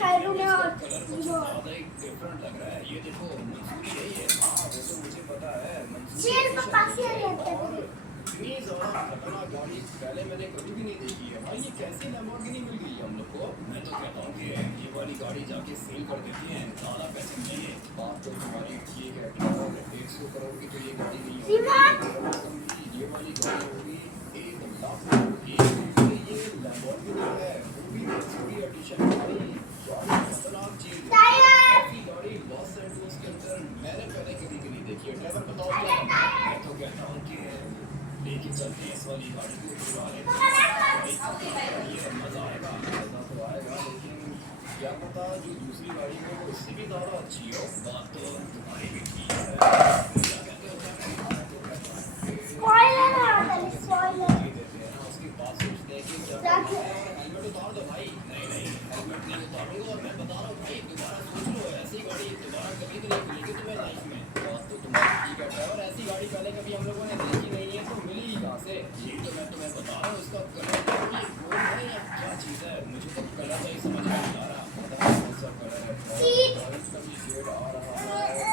Thyro में और ज्यादा ही डिफरेंट लग रहा है। ये देखो मंसूरी है ये। हाँ वो तो मुझे पता है मंसूरी शेर पर पासी आ जाते हैं। इतनी ज्यादा खतरनाक गाड़ी पहले मैंने कभी भी नहीं देखी है भाई। ये कैसी लैम्बोर्गिनी मिल गई है हम लोग को। मैं तो कहता हूँ कि ये वाली गाड़ी जाके सेल कर देती है, ज्यादा पैसे मिलेंगे। बात तो तुम्हारी ठीक है, 100 करोड़ की तो ये गाड़ी नहीं होगी। ये वाली गाड़ी होगी 1 लाख करोड़ की। ये लैम्बोर्गिनी है, वो भी मंसूरी एडिशन भाई। क्या खतरनाक चीज है। ऐसी गाड़ी लॉस एंजल्स के अंदर मैंने पहले कभी नहीं देखी है। ड्राइवर बताओ क्या। मैं तो कहता हूँ कि लेके चलते हैं इस वाली गाड़ी को घुमाने। ये मजा आएगा, मजा तो आएगा, लेकिन क्या पता जो दूसरी गाड़ी है वो इससे भी ज्यादा अच्छी हो। बात तो तुम्हारी भी ठीक है। क्या कहते हो? स्पॉइलर आता है, स्पॉइलर देते हैं ना, उसकी बात सोचते हैं कि क्या करना है। हेलमेट उतार दो भाई। नहीं नहीं, हेलमेट नहीं उतारूंगा। और मैं बता रहा हूँ भाई, दोबारा सोच लो, ऐसी गाड़ी दोबारा कभी तो नहीं मिलेगी तुम्हें लाइफ में। बात तो तुम्हारी ठीक है ड्राइवर, ऐसी गाड़ी पहले कभी हम लोगों ने देखी नहीं है, तो मिली ही कहाँ से। ये तो मैं तुम्हें बता रहा हूँ, इसका कलर ये गोल्ड है या क्या चीज़ है, मुझे तो कलर नहीं समझ में नहीं आ रहा। पता नहीं कौन सा कलर है। और इसका भी शेड आ रहा है।